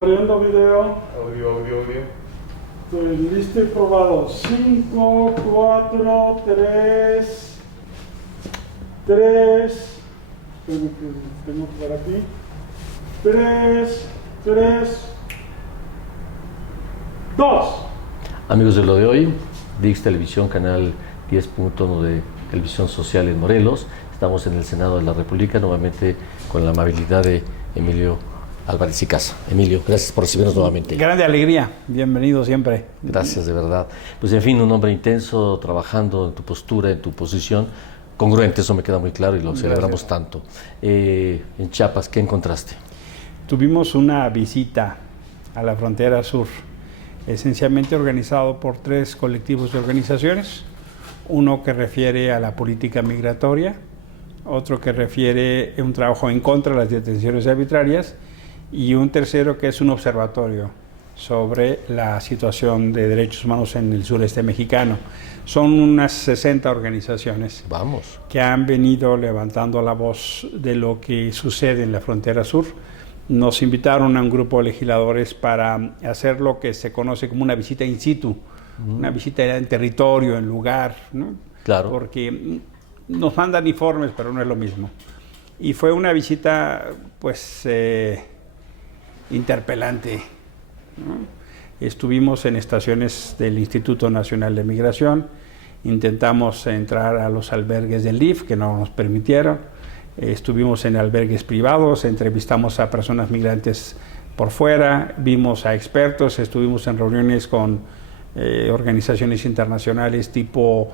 Abriendo video. Audio. Estoy listo y probado. 5, 4, 3. Tengo por aquí. 3, 2. Amigos de lo de hoy, VIX Televisión, canal 10.1 de Televisión Social en Morelos. Estamos en el Senado de la República, nuevamente con la amabilidad de Emilio Álvarez y Casa. Emilio, gracias por recibirnos nuevamente. Grande alegría, bienvenido siempre. Gracias, de verdad. Pues en fin, un hombre intenso, trabajando en tu postura, en tu posición, congruente, eso me queda muy claro y lo celebramos tanto. En Chiapas, ¿qué encontraste? Tuvimos una visita a la frontera sur, esencialmente organizado por 3 colectivos de organizaciones, uno que refiere a la política migratoria, otro que refiere a un trabajo en contra de las detenciones arbitrarias y un tercero que es un observatorio sobre la situación de derechos humanos en el sureste mexicano. Son unas 60 organizaciones que han venido levantando la voz de lo que sucede en la frontera sur. Nos invitaron a un grupo de legisladores para hacer lo que se conoce como una visita in situ, una visita en territorio, en lugar, ¿no? Claro. Porque nos mandan informes, pero no es lo mismo. Y fue una visita, pues, interpelante, ¿no? Estuvimos en estaciones del Instituto Nacional de Migración, intentamos entrar a los albergues del DIF, que no nos permitieron, estuvimos en albergues privados, entrevistamos a personas migrantes por fuera, vimos a expertos, estuvimos en reuniones con organizaciones internacionales tipo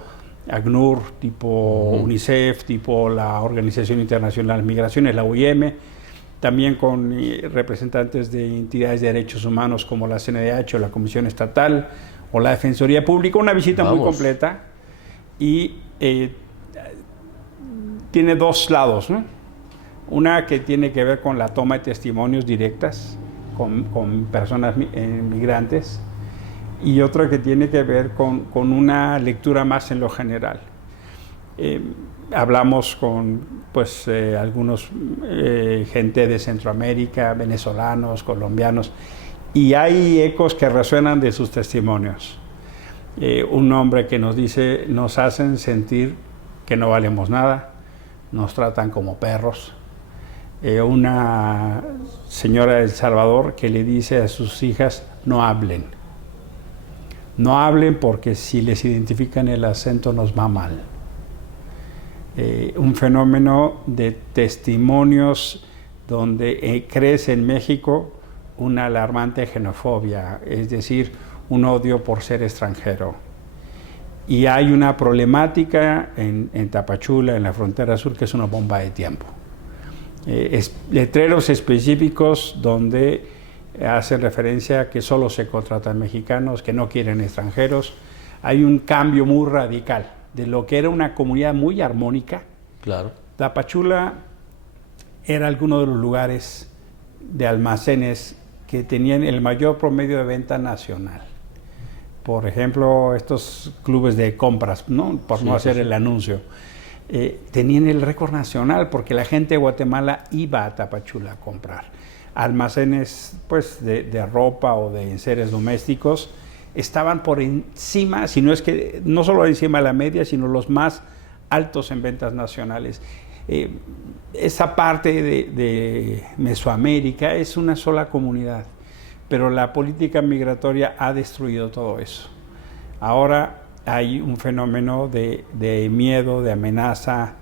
ACNUR, tipo UNICEF, tipo la Organización Internacional de Migraciones, la OIM, también con representantes de entidades de derechos humanos como la CNDH o la Comisión Estatal o la Defensoría Pública, una visita muy completa y tiene 2 lados, ¿no? Una que tiene que ver con la toma de testimonios directas con personas migrantes y otra que tiene que ver con una lectura más en lo general. Hablamos con algunos gente de Centroamérica, venezolanos, colombianos, y hay ecos que resuenan de sus testimonios. Un hombre que nos dice, nos hacen sentir que no valemos nada, nos tratan como perros. Una señora de El Salvador que le dice a sus hijas, no hablen. No hablen porque si les identifican el acento nos va mal. Un fenómeno de testimonios donde crece en México una alarmante xenofobia, es decir, un odio por ser extranjero. Y hay una problemática en Tapachula, en la frontera sur, que es una bomba de tiempo. Letreros específicos donde hacen referencia a que solo se contratan mexicanos, que no quieren extranjeros. Hay un cambio muy radical de lo que era una comunidad muy armónica. Claro. Tapachula era alguno de los lugares de almacenes que tenían el mayor promedio de venta nacional. Por ejemplo, estos clubes de compras, ¿no? Por no hacer el anuncio. Tenían el récord nacional porque la gente de Guatemala iba a Tapachula a comprar. Almacenes pues, de ropa o de enseres domésticos estaban por encima, si no es que no solo encima de la media, sino los más altos en ventas nacionales. Esa parte de Mesoamérica es una sola comunidad, pero la política migratoria ha destruido todo eso. Ahora hay un fenómeno de miedo, de amenaza,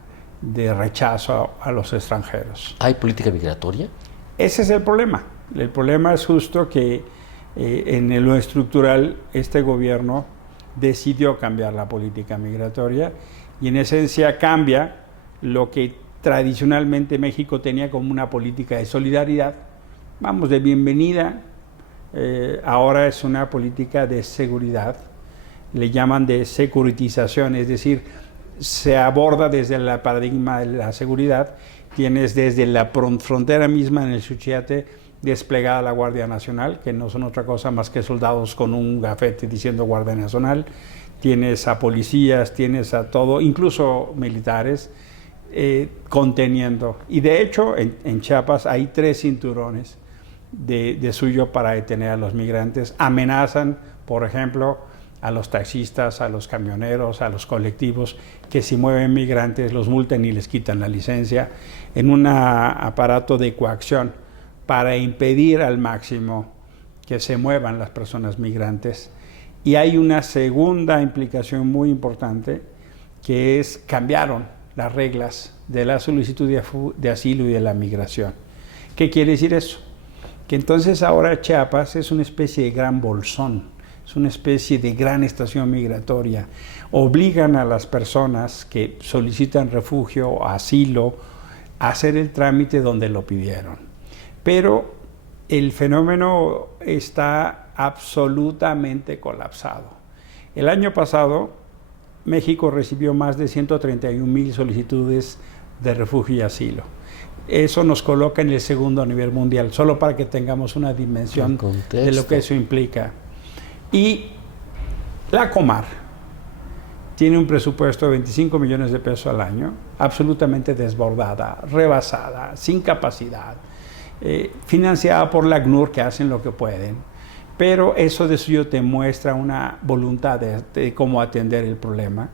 de rechazo a los extranjeros. ¿Hay política migratoria? Ese es el problema. El problema es justo que en lo estructural este gobierno decidió cambiar la política migratoria y en esencia cambia lo que tradicionalmente México tenía como una política de solidaridad, vamos, de bienvenida, ahora es una política de seguridad, le llaman de securitización, es decir, se aborda desde el paradigma de la seguridad. Tienes desde la frontera misma en el Suchiate desplegada la Guardia Nacional, que no son otra cosa más que soldados con un gafete diciendo Guardia Nacional. Tienes a policías, tienes a todo, incluso militares, conteniendo. Y de hecho, en Chiapas hay 3 cinturones de suyo para detener a los migrantes. Amenazan, por ejemplo, a los taxistas, a los camioneros, a los colectivos, que si mueven migrantes los multan y les quitan la licencia, en un aparato de coacción para impedir al máximo que se muevan las personas migrantes. Y hay una segunda implicación muy importante, que es cambiaron las reglas de la solicitud de asilo y de la migración. ¿Qué quiere decir eso? Que entonces ahora Chiapas es una especie de gran bolsón, es una especie de gran estación migratoria. Obligan a las personas que solicitan refugio o asilo a hacer el trámite donde lo pidieron. Pero el fenómeno está absolutamente colapsado. El año pasado, México recibió más de 131,000 solicitudes de refugio y asilo. Eso nos coloca en el segundo a nivel mundial, solo para que tengamos una dimensión de lo que eso implica. Y la Comar tiene un presupuesto de 25 millones de pesos al año, absolutamente desbordada, rebasada, sin capacidad, financiada por la ACNUR, que hacen lo que pueden, pero eso de suyo te muestra una voluntad de cómo atender el problema,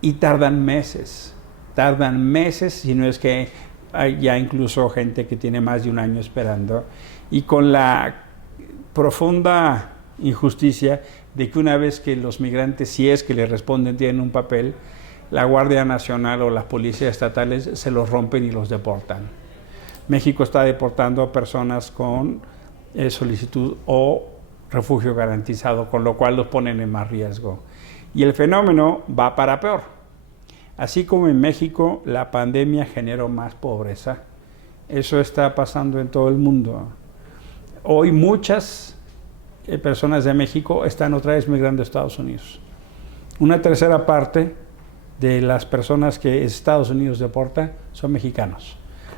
y tardan meses, si no es que hay ya incluso gente que tiene más de un año esperando, y con la profunda injusticia de que una vez que los migrantes, si es que les responden, tienen un papel, la Guardia Nacional o las policías estatales se los rompen y los deportan. México está deportando a personas con solicitud o refugio garantizado, con lo cual los ponen en más riesgo. Y el fenómeno va para peor. Así como en México la pandemia generó más pobreza, eso está pasando en todo el mundo. Hoy muchas personas de México están otra vez migrando a Estados Unidos. Una tercera parte de las personas que Estados Unidos deporta son mexicanos.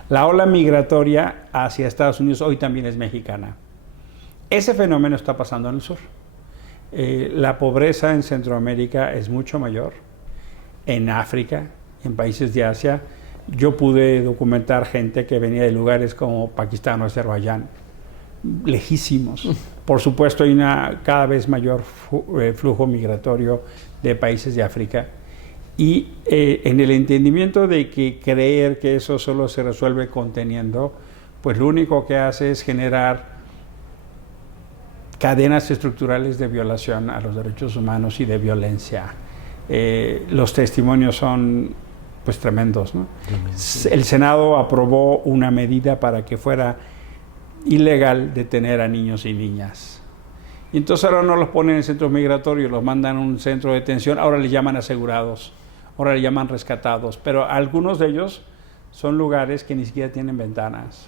La ola migratoria hacia Estados Unidos hoy también es mexicana. Ese fenómeno está pasando en el sur. La pobreza en Centroamérica es mucho mayor. En África, en países de Asia, yo pude documentar gente que venía de lugares como Pakistán o Azerbaiyán, lejísimos. Por supuesto, hay una cada vez mayor flujo migratorio de países de África. Y en el entendimiento de que creer que eso solo se resuelve conteniendo, pues lo único que hace es generar cadenas estructurales de violación a los derechos humanos y de violencia. Los testimonios son pues tremendos, ¿no? El Senado aprobó una medida para que fuera ilegal detener a niños y niñas. Y entonces ahora no los ponen en centros migratorios, los mandan a un centro de detención, ahora les llaman asegurados, ahora les llaman rescatados, pero algunos de ellos son lugares que ni siquiera tienen ventanas.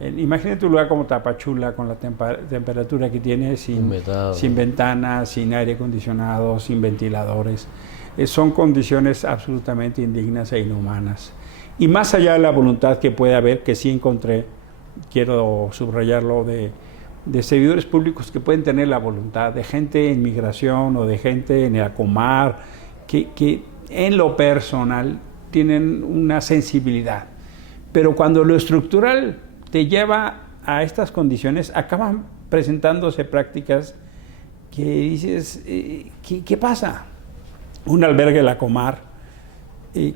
Imagínate un lugar como Tapachula, con la temperatura que tiene, sin ventanas, sin aire acondicionado, sin ventiladores. Son condiciones absolutamente indignas e inhumanas. Y más allá de la voluntad que puede haber, que sí encontré, quiero subrayarlo, de servidores públicos que pueden tener la voluntad, de gente en migración o de gente en el Comar, que en lo personal tienen una sensibilidad. Pero cuando lo estructural te lleva a estas condiciones, acaban presentándose prácticas que dices, ¿qué pasa? Un albergue de la Comar,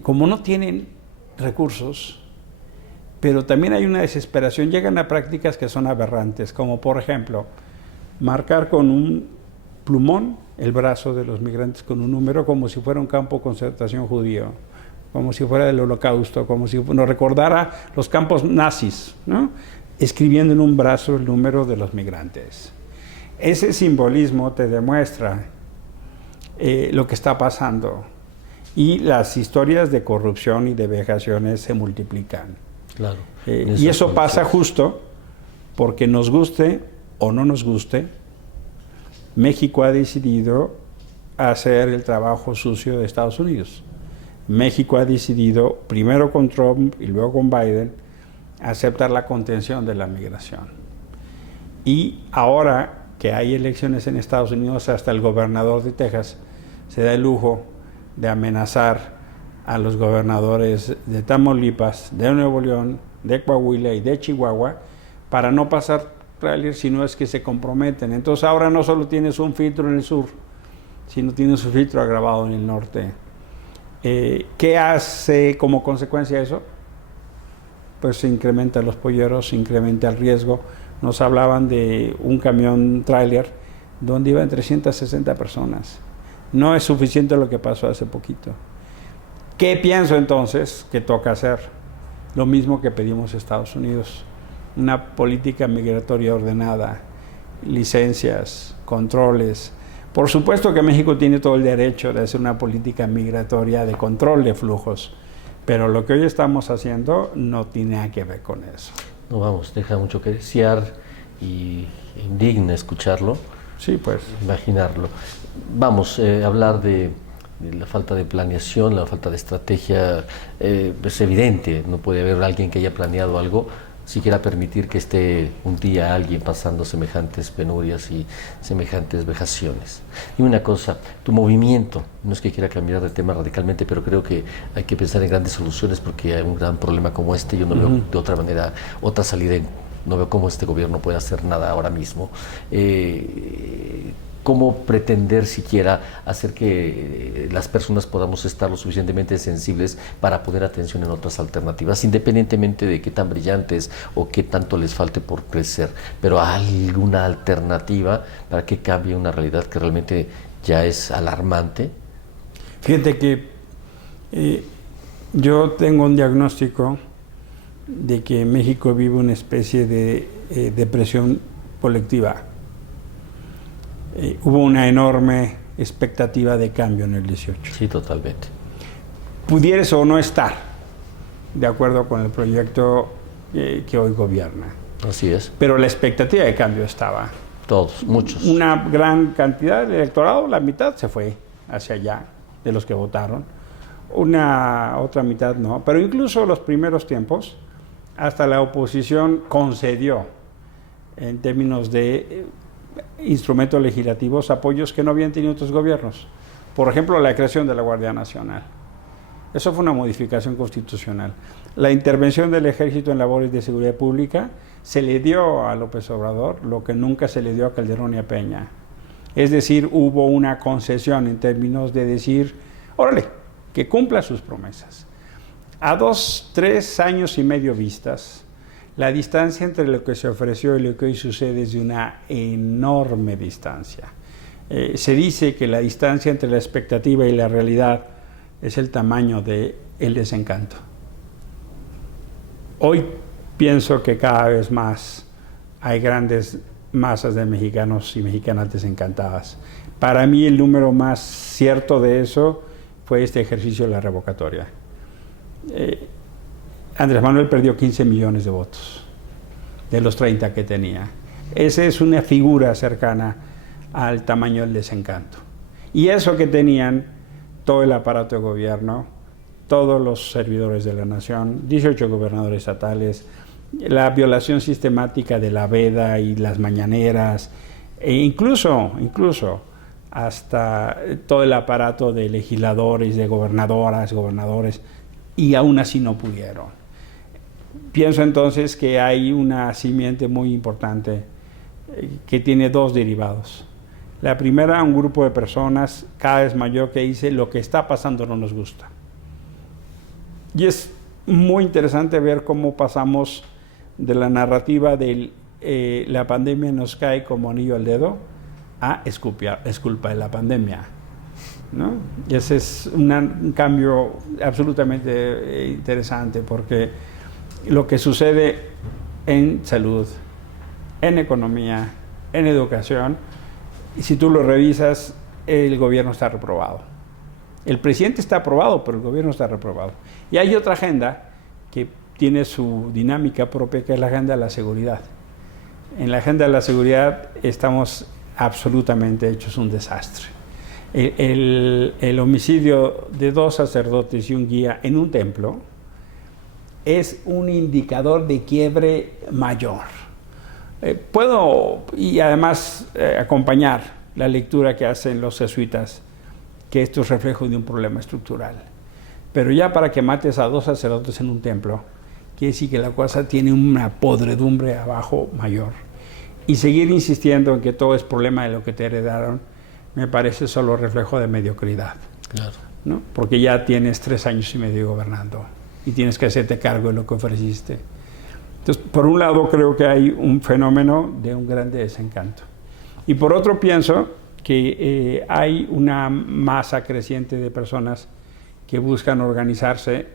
como no tienen recursos, pero también hay una desesperación, llegan a prácticas que son aberrantes, como por ejemplo, marcar con un plumón el brazo de los migrantes con un número, como si fuera un campo de concentración judío, como si fuera del Holocausto, como si nos recordara los campos nazis, ¿no? Escribiendo en un brazo el número de los migrantes. Ese simbolismo te demuestra lo que está pasando, y las historias de corrupción y de vejaciones se multiplican. Claro. Y eso pasa justo porque, nos guste o no nos guste, México ha decidido hacer el trabajo sucio de Estados Unidos. México ha decidido, primero con Trump y luego con Biden, aceptar la contención de la migración. Y ahora que hay elecciones en Estados Unidos, hasta el gobernador de Texas se da el lujo de amenazar a los gobernadores de Tamaulipas, de Nuevo León, de Coahuila y de Chihuahua para no pasar trailers, sino es que se comprometen. Entonces ahora no solo tienes un filtro en el sur, sino tienes un filtro agravado en el norte. ¿Qué hace como consecuencia de eso? Pues se incrementan los polleros, se incrementa el riesgo. Nos hablaban de un camión tráiler donde iban 360 personas. No es suficiente lo que pasó hace poquito. ¿Qué pienso entonces que toca hacer? Lo mismo que pedimos a Estados Unidos. Una política migratoria ordenada, licencias, controles. Por supuesto que México tiene todo el derecho de hacer una política migratoria de control de flujos, pero lo que hoy estamos haciendo no tiene nada que ver con eso. No, vamos, deja mucho que desear y indigna escucharlo. Sí, pues. Imaginarlo. Vamos, hablar de la falta de planeación, la falta de estrategia, es evidente, no puede haber alguien que haya planeado algo siquiera permitir que esté un día alguien pasando semejantes penurias y semejantes vejaciones. Dime una cosa, tu movimiento, no es que quiera cambiar de tema radicalmente, pero creo que hay que pensar en grandes soluciones porque hay un gran problema como este, yo no veo de otra manera, otra salida, no veo cómo este gobierno puede hacer nada ahora mismo. ¿Cómo pretender siquiera hacer que las personas podamos estar lo suficientemente sensibles para poner atención en otras alternativas, independientemente de qué tan brillantes o qué tanto les falte por crecer, pero alguna alternativa para que cambie una realidad que realmente ya es alarmante? Fíjate que yo tengo un diagnóstico de que México vive una especie de depresión colectiva. Hubo una enorme expectativa de cambio en el 18. Sí, totalmente. Pudieras o no estar de acuerdo con el proyecto que hoy gobierna. Así es. Pero la expectativa de cambio estaba. Todos, muchos. Una gran cantidad del electorado, la mitad se fue hacia allá, de los que votaron. Una otra mitad no. Pero incluso los primeros tiempos, hasta la oposición concedió, en términos de instrumentos legislativos, apoyos que no habían tenido otros gobiernos. Por ejemplo, la creación de la Guardia Nacional. Eso fue una modificación constitucional. La intervención del Ejército en labores de seguridad pública se le dio a López Obrador lo que nunca se le dio a Calderón y a Peña. Es decir, hubo una concesión en términos de decir, órale, que cumpla sus promesas. A 3 años y medio vistas, la distancia entre lo que se ofreció y lo que hoy sucede es de una enorme distancia. Se dice que la distancia entre la expectativa y la realidad es el tamaño del desencanto. Hoy pienso que cada vez más hay grandes masas de mexicanos y mexicanas desencantadas. Para mí el número más cierto de eso fue este ejercicio de la revocatoria. Andrés Manuel perdió 15 millones de votos de los 30 que tenía. Esa es una figura cercana al tamaño del desencanto. Y eso que tenían todo el aparato de gobierno, todos los servidores de la nación, 18 gobernadores estatales, la violación sistemática de la veda y las mañaneras, e incluso hasta todo el aparato de legisladores, de gobernadoras, gobernadores, y aún así no pudieron. Pienso entonces que hay una simiente muy importante que tiene 2 derivados. La primera, un grupo de personas cada vez mayor que dice lo que está pasando no nos gusta. Y es muy interesante ver cómo pasamos de la narrativa de la pandemia nos cae como anillo al dedo a es culpa de la pandemia, ¿no? Y ese es un cambio absolutamente interesante porque lo que sucede en salud, en economía, en educación, y si tú lo revisas, el gobierno está reprobado. El presidente está aprobado, pero el gobierno está reprobado. Y hay otra agenda que tiene su dinámica propia, que es la agenda de la seguridad. En la agenda de la seguridad estamos absolutamente hechos un desastre. El homicidio de 2 sacerdotes y un guía en un templo es un indicador de quiebre mayor. Puedo, y además acompañar la lectura que hacen los jesuitas, que esto es reflejo de un problema estructural. Pero ya para que mates a 2 sacerdotes en un templo, quiere decir que la cosa tiene una podredumbre abajo mayor. Y seguir insistiendo en que todo es problema de lo que te heredaron, me parece solo reflejo de mediocridad. Claro. ¿No? Porque ya tienes 3 años y medio gobernando y tienes que hacerte cargo de lo que ofreciste. Entonces, por un lado creo que hay un fenómeno de un grande desencanto. Y por otro pienso que hay una masa creciente de personas que buscan organizarse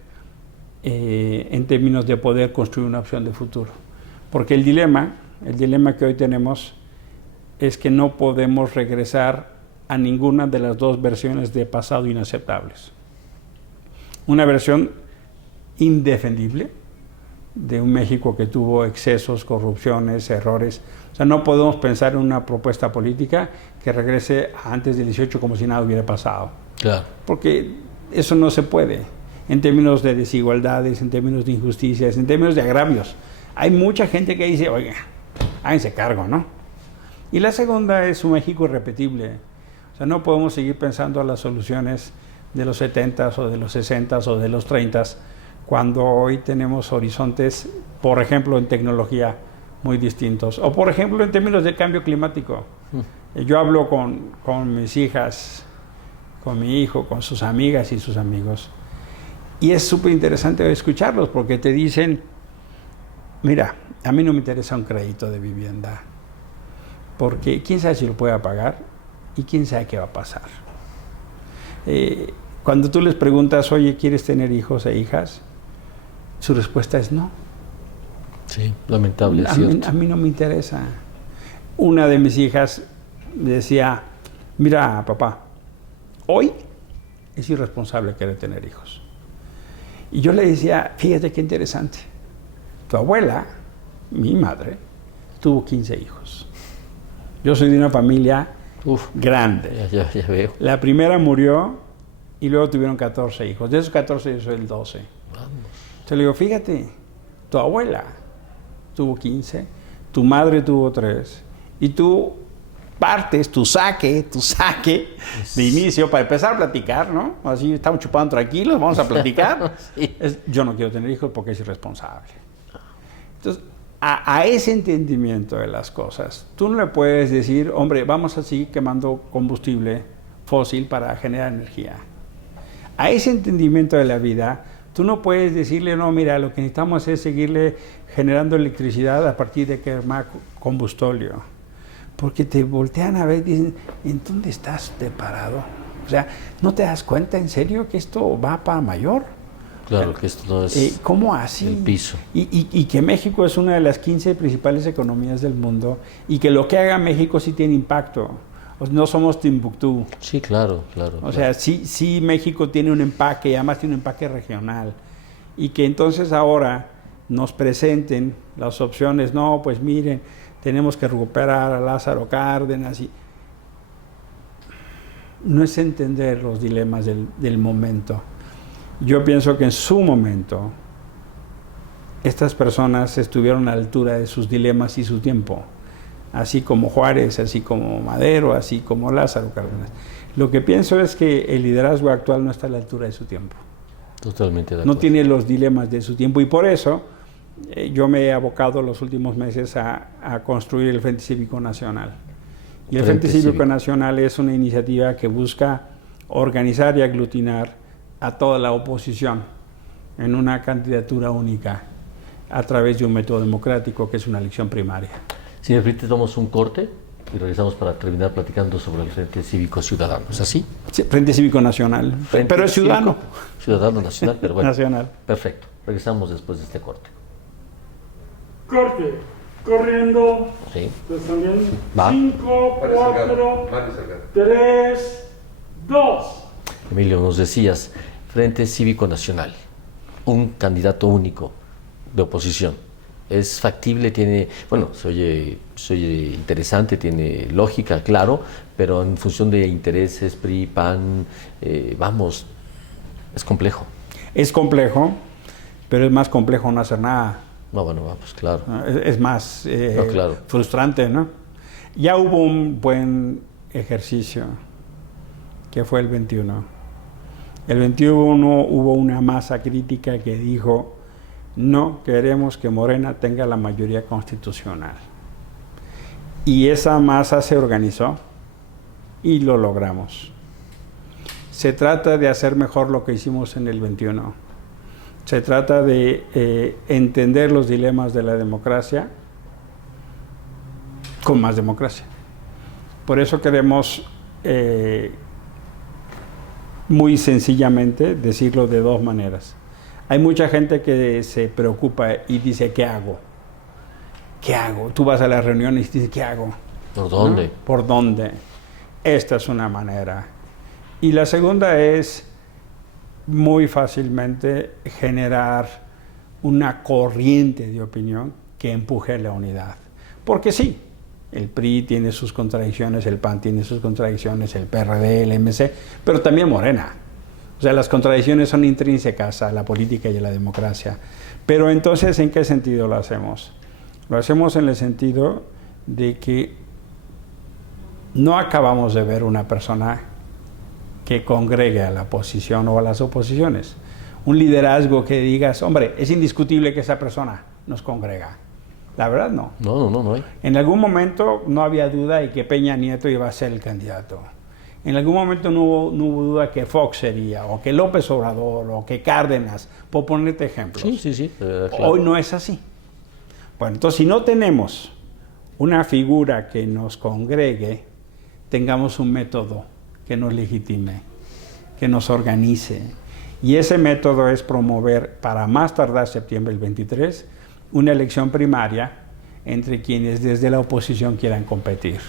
en términos de poder construir una opción de futuro. Porque el dilema que hoy tenemos es que no podemos regresar a ninguna de las dos versiones de pasado inaceptables. Una versión indefendible de un México que tuvo excesos, corrupciones, errores. O sea, no podemos pensar en una propuesta política que regrese a antes del 18 como si nada hubiera pasado. Claro. Porque eso no se puede, en términos de desigualdades, en términos de injusticias, en términos de agravios. Hay mucha gente que dice, oiga, háganse cargo, ¿no? Y la segunda es un México irrepetible. O sea, no podemos seguir pensando las soluciones de los 70s o de los 60s o de los 30s, cuando hoy tenemos horizontes, por ejemplo, en tecnología muy distintos. O, por ejemplo, en términos de cambio climático. Yo hablo con mis hijas, con mi hijo, con sus amigas y sus amigos. Y es súper interesante escucharlos porque te dicen, mira, a mí no me interesa un crédito de vivienda, porque quién sabe si lo pueda pagar y quién sabe qué va a pasar. Cuando tú les preguntas, oye, ¿quieres tener hijos e hijas? Su respuesta es no. Sí, lamentable, es cierto. A mí no me interesa. Una de mis hijas decía, mira, papá, hoy es irresponsable querer tener hijos. Y yo le decía, fíjate qué interesante. Tu abuela, mi madre, tuvo 15 hijos. Yo soy de una familia grande. Ya veo. La primera murió y luego tuvieron 14 hijos. De esos 14 yo soy el 12. Vamos. Entonces le digo, fíjate, tu abuela tuvo 15, tu madre tuvo 3, y tú partes tu saque de inicio para empezar a platicar, ¿no? Así estamos chupando tranquilos, vamos a platicar. Sí. Yo no quiero tener hijos porque es irresponsable. Entonces, a ese entendimiento de las cosas, tú no le puedes decir, hombre, vamos a seguir quemando combustible fósil para generar energía. A ese entendimiento de la vida, tú no puedes decirle, no, mira, lo que necesitamos es seguirle generando electricidad a partir de quemar combustóleo. Porque te voltean a ver y dicen, ¿en dónde estás parado? O sea, ¿no te das cuenta en serio que esto va para mayor? Claro, que esto no es ¿cómo así? el piso. Y que México es una de las 15 principales economías del mundo y que lo que haga México sí tiene impacto. O sea, no somos Timbuktu. Sí, claro. O sea, sí México tiene un empaque, y además tiene un empaque regional. Y que entonces ahora nos presenten las opciones, no, pues miren, tenemos que recuperar a Lázaro Cárdenas. No es entender los dilemas del momento. Yo pienso que en su momento estas personas estuvieron a la altura de sus dilemas y su tiempo, así como Juárez, así como Madero, así como Lázaro Cárdenas. Lo que pienso es que el liderazgo actual no está a la altura de su tiempo. Totalmente de acuerdo. No tiene los dilemas de su tiempo y por eso yo me he abocado los últimos meses a construir el Frente Cívico Nacional. Y el Frente Cívico Nacional es una iniciativa que busca organizar y aglutinar a toda la oposición en una candidatura única a través de un método democrático que es una elección primaria. Si me permite, tomamos un corte y regresamos para terminar platicando sobre el Frente Cívico Ciudadano. ¿Es así? Sí, Frente Cívico Nacional, pero es ciudadano. Ciudadano nacional, pero bueno. Nacional. Perfecto. Regresamos después de este corte. Corte. Corriendo. Sí. Entonces también. Va. 5, 4, 3, 2. Emilio, nos decías, Frente Cívico Nacional, un candidato único de oposición. ¿Es factible? Tiene, bueno, se oye interesante, tiene lógica, claro, pero en función de intereses, PRI, PAN, vamos, es complejo. Es complejo, pero es más complejo no hacer nada. No, bueno, pues claro. Es más claro. frustrante, ¿no? Ya hubo un buen ejercicio, que fue el 21. El 21 hubo una masa crítica que dijo, no queremos que Morena tenga la mayoría constitucional. Y esa masa se organizó y lo logramos. Se trata de hacer mejor lo que hicimos en el 21. Se trata de entender los dilemas de la democracia con más democracia. Por eso queremos muy sencillamente decirlo de dos maneras. Hay mucha gente que se preocupa y dice, ¿qué hago? ¿Qué hago? Tú vas a las reuniones y dices, ¿qué hago? ¿Por dónde? ¿No? ¿Por dónde? Esta es una manera. Y la segunda es muy fácilmente generar una corriente de opinión que empuje la unidad. Porque sí, el PRI tiene sus contradicciones, el PAN tiene sus contradicciones, el PRD, el MC, pero también Morena. O sea, las contradicciones son intrínsecas a la política y a la democracia. Pero entonces, ¿en qué sentido lo hacemos? Lo hacemos en el sentido de que no acabamos de ver una persona que congregue a la oposición o a las oposiciones. Un liderazgo que digas, hombre, es indiscutible que esa persona nos congrega. La verdad no. No hay. En algún momento no había duda de que Peña Nieto iba a ser el candidato. En algún momento no hubo duda que Fox sería, o que López Obrador, o que Cárdenas, por ponerte ejemplos. Sí. Claro. Hoy no es así. Bueno, entonces si no tenemos una figura que nos congregue, tengamos un método que nos legitime, que nos organice. Y ese método es promover, para más tardar septiembre del 23, una elección primaria entre quienes desde la oposición quieran competir.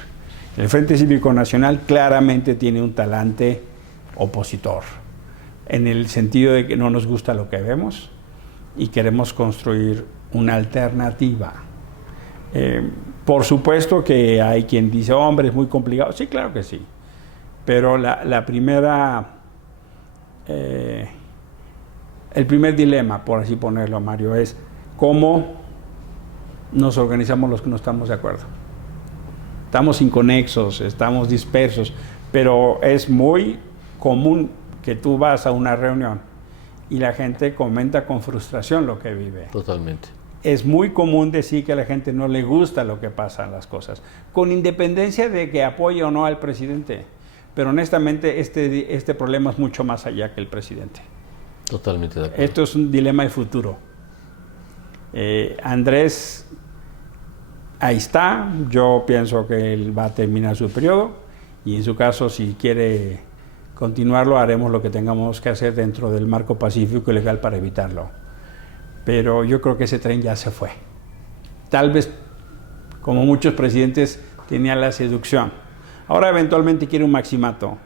El Frente Cívico Nacional claramente tiene un talante opositor, en el sentido de que no nos gusta lo que vemos y queremos construir una alternativa. Por supuesto que hay quien dice, hombre, es muy complicado. Sí, claro que sí. Pero el primer dilema, por así ponerlo, Mario, es cómo nos organizamos los que no estamos de acuerdo. Estamos inconexos, estamos dispersos, pero es muy común que tú vas a una reunión y la gente comenta con frustración lo que vive. Totalmente. Es muy común decir que a la gente no le gusta lo que pasan las cosas, con independencia de que apoye o no al presidente. Pero honestamente este problema es mucho más allá que el presidente. Totalmente de acuerdo. Esto es un dilema de futuro. Andrés, ahí está. Yo pienso que él va a terminar su periodo y en su caso, si quiere continuarlo, haremos lo que tengamos que hacer dentro del marco pacífico y legal para evitarlo. Pero yo creo que ese tren ya se fue. Tal vez, como muchos presidentes, tenía la seducción. Ahora eventualmente quiere un maximato,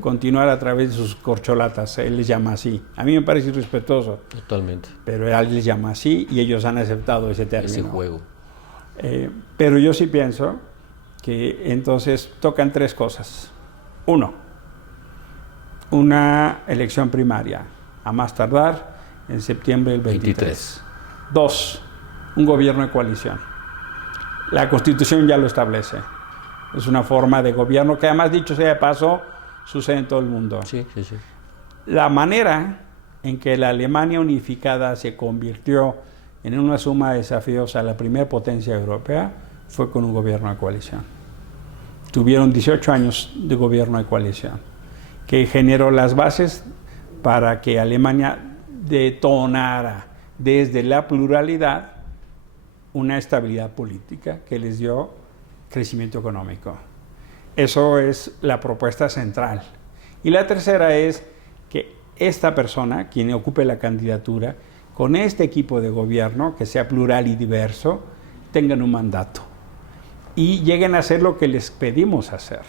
continuar a través de sus corcholatas, él les llama así. A mí me parece irrespetuoso. Totalmente. Pero él les llama así y ellos han aceptado ese término. Ese juego. Pero yo sí pienso que entonces tocan tres cosas. Uno, una elección primaria, a más tardar en septiembre del 23. Dos, un gobierno de coalición. La Constitución ya lo establece. Es una forma de gobierno que, además, dicho sea de paso, sucede en todo el mundo. Sí. La manera en que la Alemania unificada se convirtió en una suma de desafíos a la primera potencia europea fue con un gobierno de coalición. Tuvieron 18 años de gobierno de coalición, que generó las bases para que Alemania detonara desde la pluralidad una estabilidad política que les dio crecimiento económico. Eso es la propuesta central. Y la tercera es que esta persona, quien ocupe la candidatura, con este equipo de gobierno, que sea plural y diverso, tengan un mandato y lleguen a hacer lo que les pedimos hacer.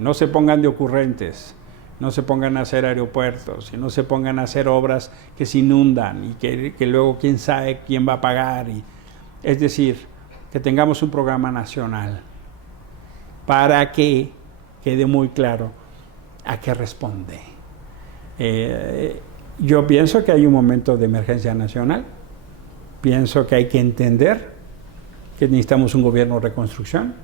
No se pongan de ocurrentes, no se pongan a hacer aeropuertos, y no se pongan a hacer obras que se inundan y que luego quién sabe quién va a pagar. Es decir, que tengamos un programa nacional para que quede muy claro a qué responde. Yo pienso que hay un momento de emergencia nacional, pienso que hay que entender que necesitamos un gobierno de reconstrucción,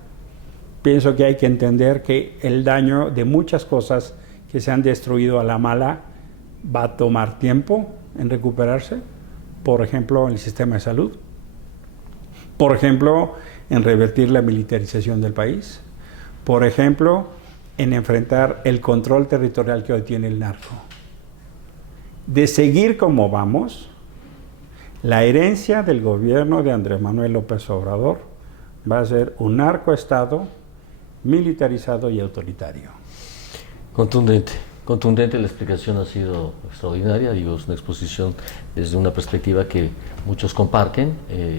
pienso que hay que entender que el daño de muchas cosas que se han destruido a la mala va a tomar tiempo en recuperarse, por ejemplo, el sistema de salud, por ejemplo, en revertir la militarización del país. Por ejemplo, en enfrentar el control territorial que hoy tiene el narco. De seguir como vamos, la herencia del gobierno de Andrés Manuel López Obrador va a ser un narcoestado militarizado y autoritario. Contundente, la explicación ha sido extraordinaria, digo, es una exposición desde una perspectiva que muchos comparten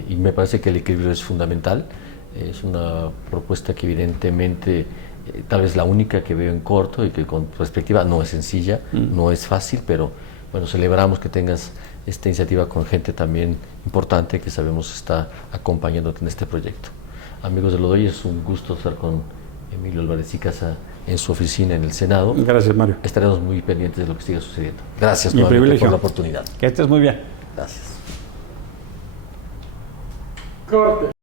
y me parece que el equilibrio es fundamental. Es una propuesta que evidentemente tal vez la única que veo en corto y que con perspectiva no es sencilla, no es fácil, pero bueno, celebramos que tengas esta iniciativa con gente también importante que sabemos está acompañándote en este proyecto. Amigos de Lodoy, es un gusto estar con Emilio Álvarez y Casa en su oficina en el Senado. Gracias, Mario. Estaremos muy pendientes de lo que siga sucediendo. Gracias Mi nuevamente privilegio. por la oportunidad. Que estés muy bien. Gracias. Corte.